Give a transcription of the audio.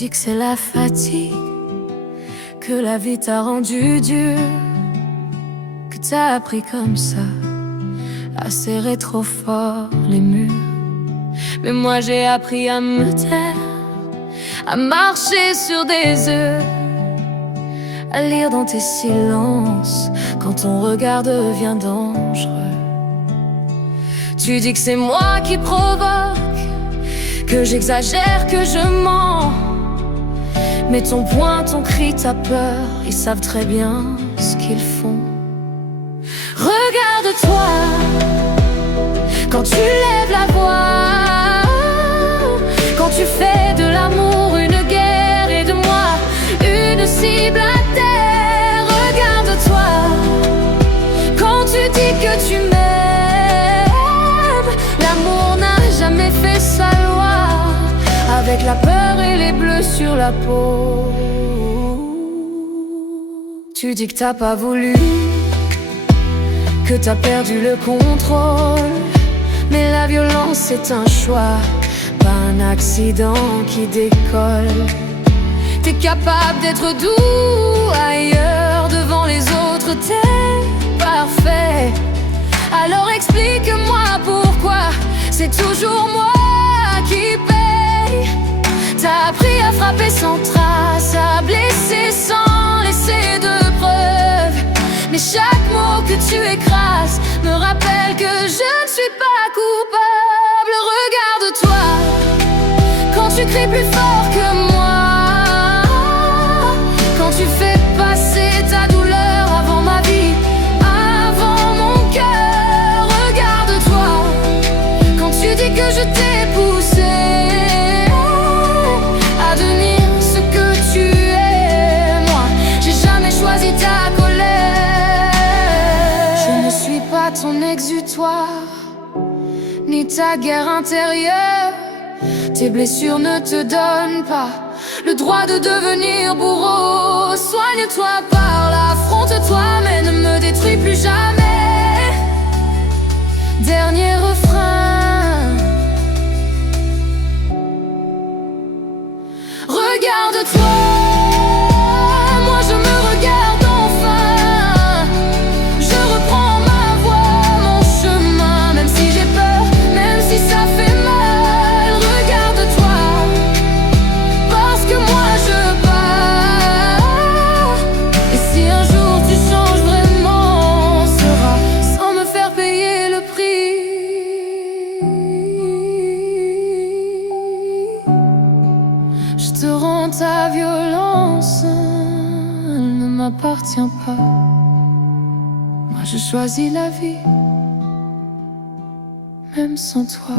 dis que c'est la fatigue, que la vie t'a rendu dur, que t'as appris comme ça à serrer trop fort les murs. Mais moi j'ai appris à me taire, à marcher sur des œufs, à lire dans tes silences quand ton regard devient dangereux. Tu dis que c'est moi qui provoque, que j'exagère, que je mens. Mais ton poing, ton cri, ta peur, ils savent très bien ce qu'ils font. Regarde-toi quand tu lèves la voix, quand tu fais de l'amour une guerre et de moi une cible à terre. Regarde-toi quand tu dis que tu m'aimes. L'amour n'a jamais fait sa loi, avec la peur et les bleus sur la peau. Tu dis que t'as pas voulu, que t'as perdu le contrôle. Mais la violence c'est un choix, pas un accident qui décolle. T'es capable d'être doux ailleurs, devant les autres t'es parfait. Alors explique-moi pourquoi c'est toujours moi qui paye. T'as appris à frapper sans trace, à blesser sans laisser de preuves. Mais chaque mot que tu écrases me rappelle que je ne suis pas coupable. Regarde-toi quand tu cries plus fort que moi, quand tu fais passer ta douleur avant ma vie, avant mon cœur. Regarde-toi quand tu dis que je t'ai poussé à devenir ce que tu es. Moi, j'ai jamais choisi ta colère. Je ne suis pas ton exutoire, ni ta guerre intérieure. Tes blessures ne te donnent pas le droit de devenir bourreau. Soigne-toi, parle, affronte-toi, mais ne me détruis plus jamais. Dernier refrain. Regarde-toi, moi je me regarde enfin. Je reprends ma voie, mon chemin, même si j'ai peur, même si ça fait mal. Regarde-toi, parce que moi je pars. Et si un jour tu changes vraiment, sera sans me faire payer le prix. Je te rends ta violence, elle ne m'appartient pas. Moi je choisis la vie, même sans toi.